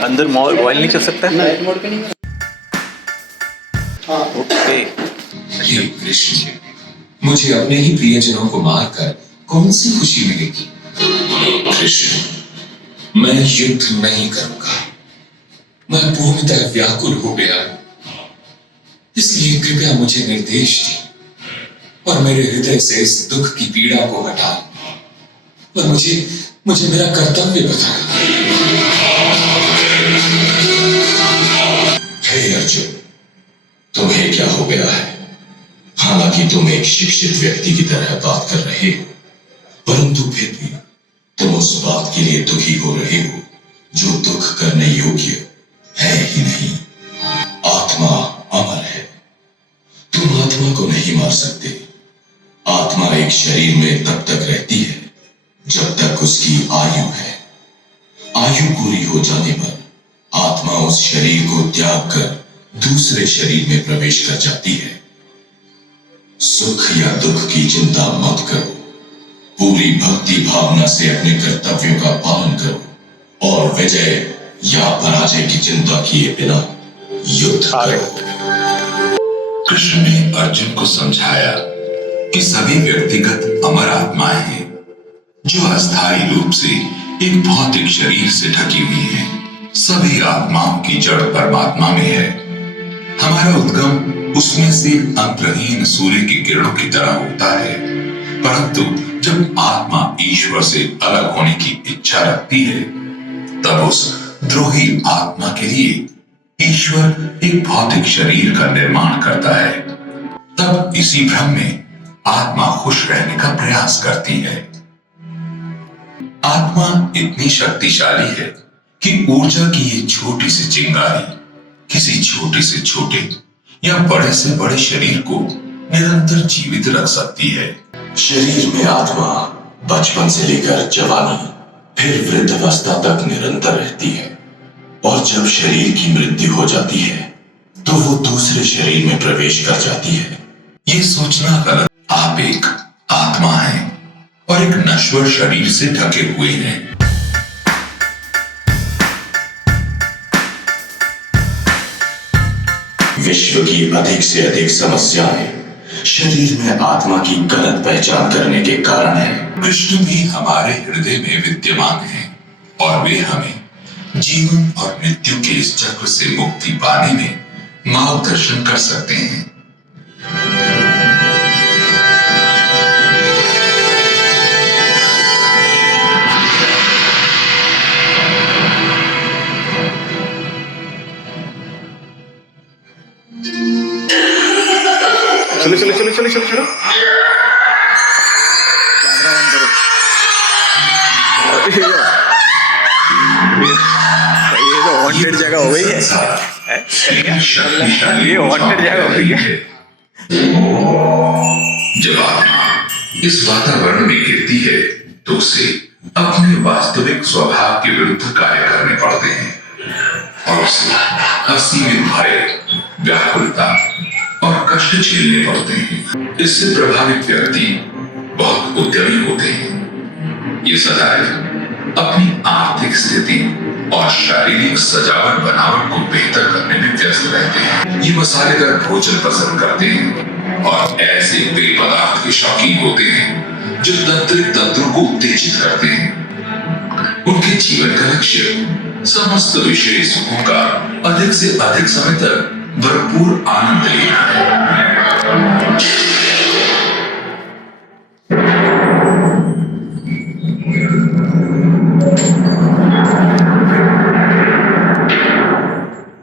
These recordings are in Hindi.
अंदर मोबाइल नहीं चल सकता है। ओके। हे कृष्ण, मुझे अपने ही प्रियजनों को मारकर कौन सी खुशी मिलेगी? कृष्ण, मैं युद्ध नहीं करूंगा। मैं पूर्णतः व्याकुल हो गया, इसलिए कृपया मुझे निर्देश दें और मेरे हृदय से इस दुख की पीड़ा को हटा और मुझे मेरा कर्तव्य बताएं। हे अर्जुन, तुम्हें क्या हो गया है? हालांकि तुम एक शिक्षित व्यक्ति की तरह बात कर रहे हो, परंतु फिर भी तुम उस बात के लिए दुखी हो रहे हो जो दुख करने योग्य है ही नहीं। आत्मा अमर है, तुम आत्मा को नहीं मार सकते। आत्मा एक शरीर में तब तक रहती है जब तक उसकी आयु है। आयु पूरी हो जाने पर आत्मा उस शरीर को त्याग कर दूसरे शरीर में प्रवेश कर जाती है। सुख या दुख की चिंता मत करो, पूरी भक्ति भावना से अपने कर्तव्यों का पालन करो और विजय या पराजय की चिंता किए बिना युद्ध करो। कृष्ण ने अर्जुन को समझाया कि सभी व्यक्तिगत अमर आत्माएं हैं जो अस्थायी रूप से एक भौतिक शरीर से ढकी हुई हैं। सभी आत्माओं की जड़ परमात्मा में है। हमारा उद्गम उसमें से अंतहीन सूर्य की किरणों की तरह होता है, परंतु जब आत्मा ईश्वर से अलग होने की इच्छा रखती है तब उस द्रोही आत्मा के लिए ईश्वर एक भौतिक शरीर का निर्माण करता है। तब इसी भ्रम में आत्मा खुश रहने का प्रयास करती है। आत्मा इतनी शक्तिशाली है कि ऊर्जा की ये छोटी सी चिंगारी किसी छोटे से छोटे या बड़े से बड़े शरीर को निरंतर जीवित रख सकती है। शरीर में आत्मा बचपन से लेकर जवानी फिर वृद्धावस्था तक निरंतर रहती है और जब शरीर की मृत्यु हो जाती है तो वो दूसरे शरीर में प्रवेश कर जाती है। ये सोचना गलत। आप एक आत्मा हैं और एक नश्वर शरीर से ढके हुए हैं। विश्व की अधिक से अधिक समस्याएं शरीर में आत्मा की गलत पहचान करने के कारण है। कृष्ण भी हमारे हृदय में विद्यमान है और वे हमें जीवन और मृत्यु के इस चक्र से मुक्ति पाने में मार्गदर्शन कर सकते हैं। चलो चलो चलो चलो चलो चलो कैमरा ऑन करो। ये तो हॉन्टेड जगह हो गई है। ये हॉन्टेड जगह हो गई है। जब आत्मा इस वातावरण में गिरती है तो उसे अपने वास्तविक स्वभाव के विरुद्ध कार्य करने पड़ते हैं और उसे असीमित भय, व्याकुलता और कष्ट झेलने पड़ते हैं। इससे प्रभावित व्यक्ति बहुत उद्यमी होते हैं। ये सदैव अपनी आर्थिक स्थिति और शारीरिक सजावट बनावट को बेहतर करने में व्यस्त रहते हैं। ये मसालेदार भोजन पसंद करते हैं और ऐसे पेय पदार्थ के शौकीन होते हैं जो तंत्रिक तंत्रों को उत्तेजित करते हैं। उनके जीवन का लक्ष्य समस्त विषय सुखों का अधिक से अधिक समय तक भरपूर आनंद लेना है।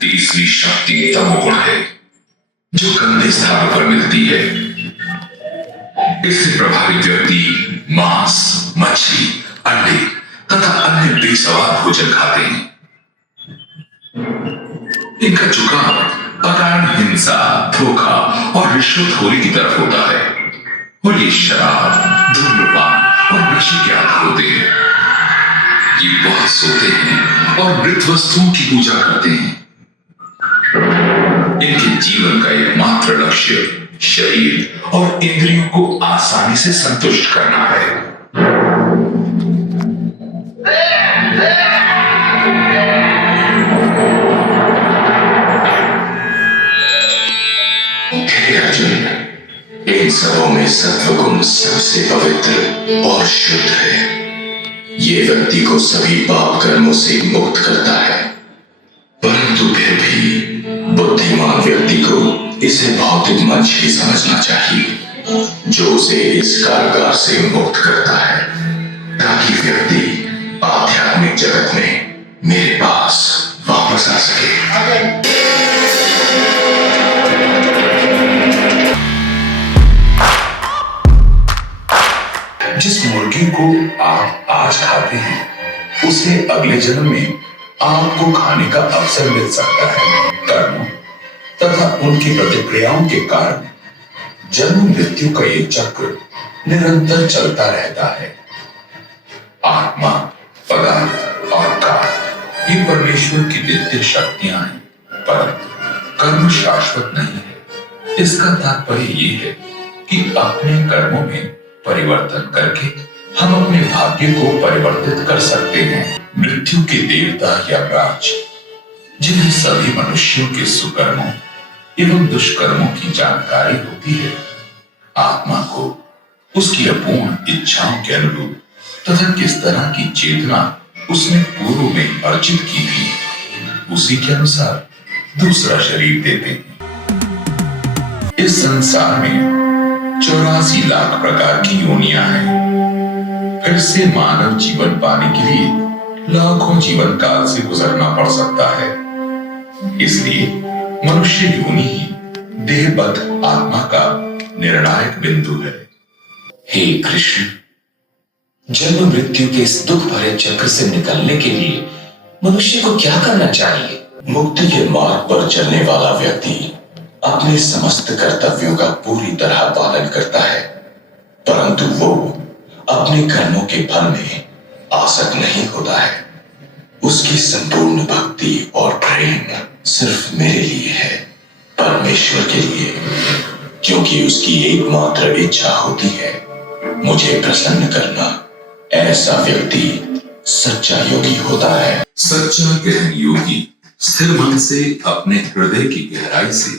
तीसरी शक्ति तमोगुण है जो गंदे स्थानों पर मिलती है। इससे प्रभावित व्यक्ति मांस, मछली, अंडे तथा अन्य बेसवाद भोजन खाते हैं। इनका झुकाव अकारण हिंसा, धोखा और रिश्वतखोरी की तरफ होता है और ये शराब, धूम्रपान और नशे के आदी होते हैं। ये बहुत सोते हैं और मृत वस्तुओं की पूजा करते हैं। इनके जीवन का एकमात्र लक्ष्य शरीर और इंद्रियों को आसानी से संतुष्ट करना है। अर्जुन, इन सबों में सत्वगुण सबसे पवित्र और शुद्ध है। ये व्यक्ति को सभी पाप कर्मों से मुक्त करता है, परंतु फिर भी बुद्धिमान व्यक्ति को इसे भौतिक मंच ही समझना चाहिए, जो उसे इस कारागार से मुक्त करता है, ताकि व्यक्ति आध्यात्मिक जगत में मेरे पास वापस आ सके। जिस मुर्गी को आप आज खाते हैं, उसे अगले जन्म में आपको खाने का अवसर मिल सकता है। कर्मों तथा उनकी प्रतिक्रियाओं के कारण जन्म मृत्यु का ये चक्र निरंतर चलता रहता है। आत्मा, पदार्थ और काल ये परमेश्वर की नित्य शक्तियां हैं, परंतु कर्म शाश्वत नहीं है। इसका तात्पर्य ये है कि अपने कर्मों में परिवर्तन करके हम अपने भाग्य को परिवर्तित कर सकते हैं। मृत्यु के देवता यमराज, जिन्हें सभी मनुष्यों के सुकर्मों एवं दुष्कर्मों की जानकारी होती है, आत्मा को उसकी अपूर्ण इच्छाओं के अनुरूप तथा किस तरह की चेतना उसने पूर्व में अर्जित की थी, उसी के अनुसार दूसरा शरीर देते हैं। इस संसार में 84 लाख प्रकार की योनियां हैं। फिर से मानव जीवन पाने के लिए लाखों जीवन काल से गुजरना पड़ सकता है। इसलिए मनुष्य योनि ही देहबद्ध आत्मा का निर्णायक बिंदु है। हे कृष्ण, जन्म मृत्यु के इस दुख भरे चक्र से निकलने के लिए मनुष्य को क्या करना चाहिए? मुक्ति के मार्ग पर चलने वाला व्यक्ति अपने समस्त कर्तव्यों का पूरी तरह पालन करता है, परंतु वो अपने कर्मों के फल में आसक्त नहीं होता है। उसकी संपूर्ण भक्ति और प्रेम सिर्फ मेरे लिए है, परमेश्वर के लिए, क्योंकि उसकी एकमात्र इच्छा होती है मुझे प्रसन्न करना। ऐसा व्यक्ति सच्चा योगी होता है। सच्चा गहन योगी स्थिर मन से अपने हृदय की गहराई से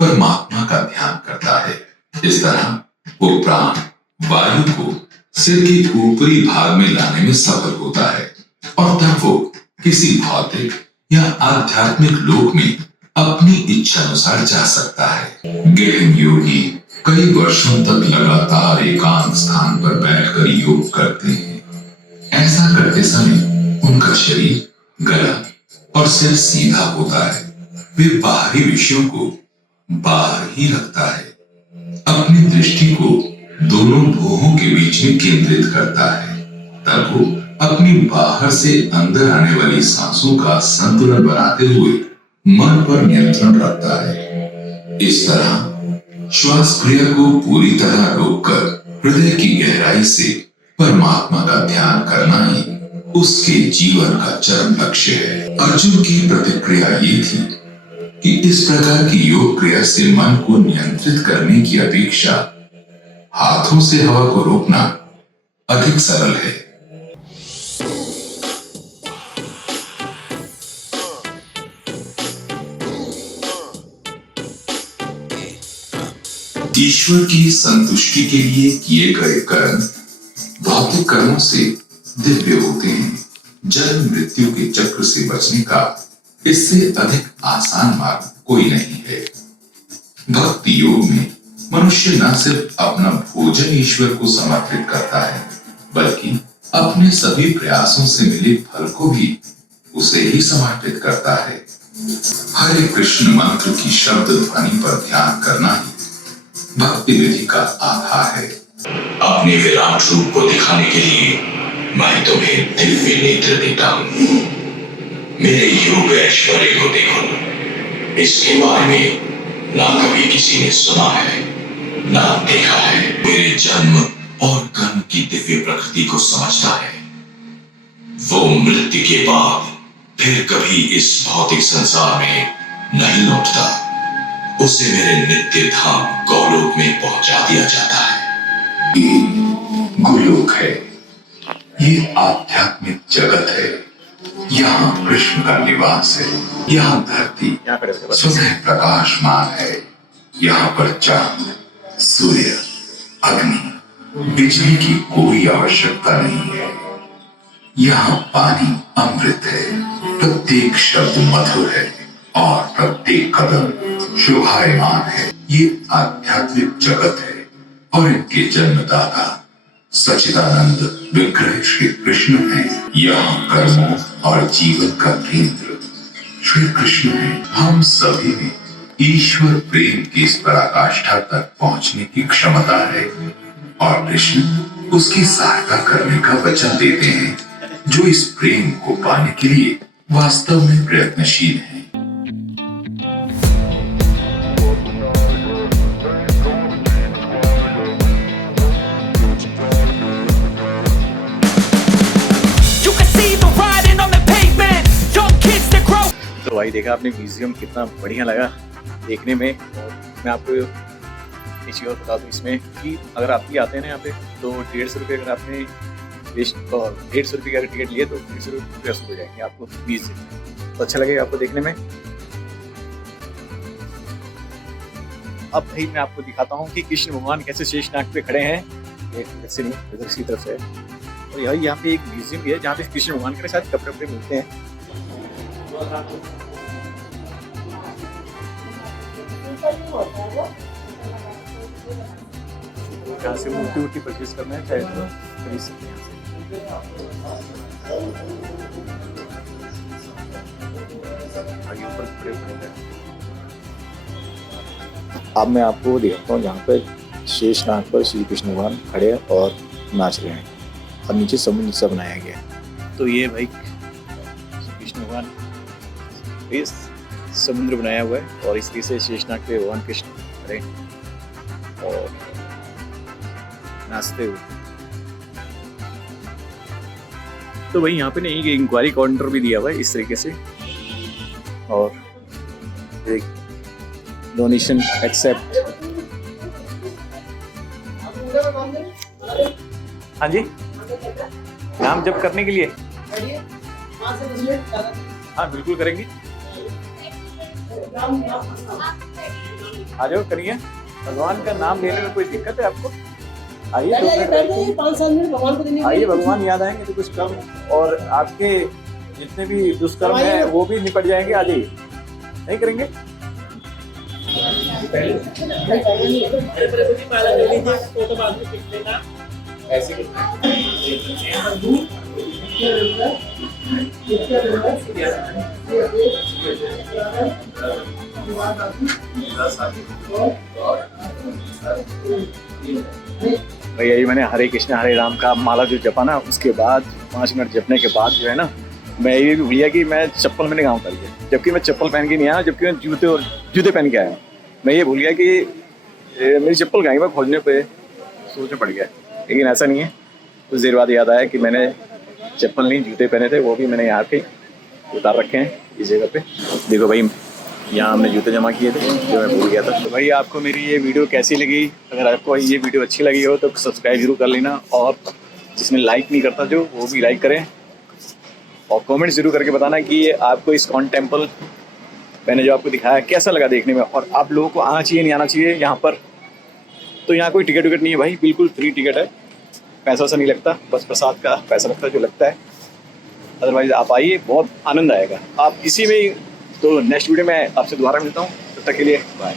परमात्मा का ध्यान करता है। इस तरह वो प्राण वायु को सिर के ऊपरी भाग में लाने में सफल होता है और तब वो किसी भौतिक या आध्यात्मिक लोक में अपनी इच्छा अनुसार जा सकता है। गहन योगी कई वर्षों तक लगातार एकांत स्थान पर बैठकर योग करते हैं। ऐसा करते समय उनका शरीर, गला और सिर सीधा होता है। वे बाहरी विषयों को बाहर ही रखता है, अपनी दृष्टि को दोनों भुवों के बीच में केंद्रित करता है। तब वो अपनी बाहर से अंदर आने वाली सांसों का संतुलन बनाते हुए मन पर नियंत्रण रखता है। इस तरह श्वास क्रिया को पूरी तरह रोककर हृदय की गहराई से परमात्मा का ध्यान करना ही उसके जीवन का चरम लक्ष्य है। अर्जुन की प्रतिक्रिया ये थी कि इस प्रकार की योग क्रिया से मन को नियंत्रित करने की अपेक्षा हाथों से हवा को रोकना अधिक सरल है। ईश्वर की संतुष्टि के लिए किए गए कर्म भौतिक कर्मों से दिव्य होते हैं। जन्म मृत्यु के चक्र से बचने का इससे अधिक आसान मार्ग कोई नहीं है। भक्ति योग में मनुष्य न सिर्फ अपना भोजन ईश्वर को समर्पित करता है, बल्कि अपने सभी प्रयासों से मिले फल को भी उसे ही समर्पित करता है। हरे कृष्ण मंत्र की शब्द ध्वनि पर ध्यान करना ही भक्ति विधि का आधार है। अपने विराट रूप को दिखाने के लिए मैं तुम्हें दिव्य नेत्र देता हूँ। मेरे योग ऐश्वर्य को देखो। इसके बारे में ना कभी किसी ने सुना है, ना देखा है। मेरे जन्म और कर्म की दिव्य प्रकृति को समझता है। वो मृत्यु के बाद फिर कभी इस भौतिक संसार में नहीं लौटता। उसे मेरे नित्य धाम गौलोक में पहुंचा दिया जाता है। ये गोलोक है, ये आध्यात्मिक जगत है। यहाँ कृष्ण का निवास है। यहाँ धरती स्वतः प्रकाशमान है। यहाँ पर चांद, सूर्य, अग्नि, बिजली की कोई आवश्यकता नहीं है। यहाँ पानी अमृत है, प्रत्येक शब्द मधुर है और प्रत्येक कदम शोभायमान है। ये आध्यात्मिक जगत है और इनके जन्मदाता सच्चिदानंद विग्रह श्री कृष्ण है। यहाँ कर्मों और जीवन का केंद्र श्री कृष्ण है। हम सभी में ईश्वर प्रेम की इस पराकाष्ठा तक पहुंचने की क्षमता है और कृष्ण उसकी सहायता करने का वचन देते हैं, जो इस प्रेम को पाने के लिए वास्तव में प्रयत्नशील हैं। तो भाई देखा आपने म्यूजियम कितना बढ़िया लगा देखने में। और मैं आपको एक चीज़ और बता दूँ इसमें कि अगर आप भी आते हैं ना यहाँ पे तो 150 रुपये अगर आपने 150 रुपये का टिकट लिए तो 150 रुपये हो जाएंगे आपको 20 दिन। तो अच्छा लगेगा आपको देखने में। अब भाई मैं आपको दिखाता हूँ कि कृष्ण भगवान कैसे शेषनाग पे खड़े हैं। ऐसे नहीं, इधर की तरफ से। और यही यहाँ पे एक म्यूजियम भी है जहाँ पे कृष्ण भगवान के साथ कपड़े वपड़े मिलते हैं। यहाँ से मूर्ति परचेज करना है चाहे तो खरीद सकते हैं यहाँ से। आगे ऊपर खड़े हैं। अब मैं आपको दिखाता हूँ यहाँ पर शेषनाग पर श्री कृष्ण भगवान खड़े हैं और नाच रहे हैं और नीचे समुद्र सा बनाया गया है। तो ये भाई कृष्ण भगवान इस समुद्र बनाया हुआ है और इसके से शेषनाग पे भगवान कृष्ण खड़े और नाचते हुए। तो वही यहाँ पे नहीं कि इंक्वायरी काउंटर भी दिया हुआ है इस तरीके से और एक डोनेशन एक्सेप्ट। हाँ जी, नाम जप करने के लिए हाँ बिल्कुल करेंगे। आ जाओ करिए। भगवान का नाम लेने में कोई दिक्कत है आपको? आइए तो 5 साल में भगवान को देने आइए, भगवान याद आएंगे तो कुछ कर्म और आपके जितने भी दुष्कर्म है वो भी निपट जाएंगे। आ जाइए, नहीं करेंगे? भैया ये मैंने हरे कृष्णा हरे राम का माला जो जपा ना, उसके बाद 5 मिनट जपने के बाद जो है ना, मैं ये भी भूलिया कि मैं चप्पल मैंने गाँव कर दिया, जबकि मैं चप्पल पहन के नहीं आया, जबकि मैं जूते पहन के आया। मैं ये भूल गया कि मेरी चप्पल कहीं पर खोजने पे सोचना पड़ गया, लेकिन ऐसा नहीं है। कुछ देर बाद याद आया कि मैंने चप्पल नहीं जूते पहने थे, वो भी मैंने यहाँ पे उतार रखे हैं इस जगह पे। देखो भाई यहाँ हमने जूते जमा किए थे जो मैं भूल गया था। तो भाई आपको मेरी ये वीडियो कैसी लगी? अगर आपको ये वीडियो अच्छी लगी हो तो सब्सक्राइब जरूर कर लेना और जिसने लाइक नहीं करता जो वो भी लाइक करें और कमेंट जरूर करके बताना कि आपको इस्कॉन टेम्पल मैंने जो आपको दिखाया कैसा लगा देखने में और आप लोगों को आना चाहिए नहीं आना चाहिए यहाँ पर। तो यहाँ कोई टिकट विकट नहीं है भाई, बिल्कुल फ्री टिकट है, पैसा सा नहीं लगता, बस प्रसाद का पैसा लगता है जो लगता है। अदरवाइज आप आइए, बहुत आनंद आएगा आप इसी में। तो नेक्स्ट वीडियो में आपसे दोबारा मिलता हूँ, तब तक के लिए बाय।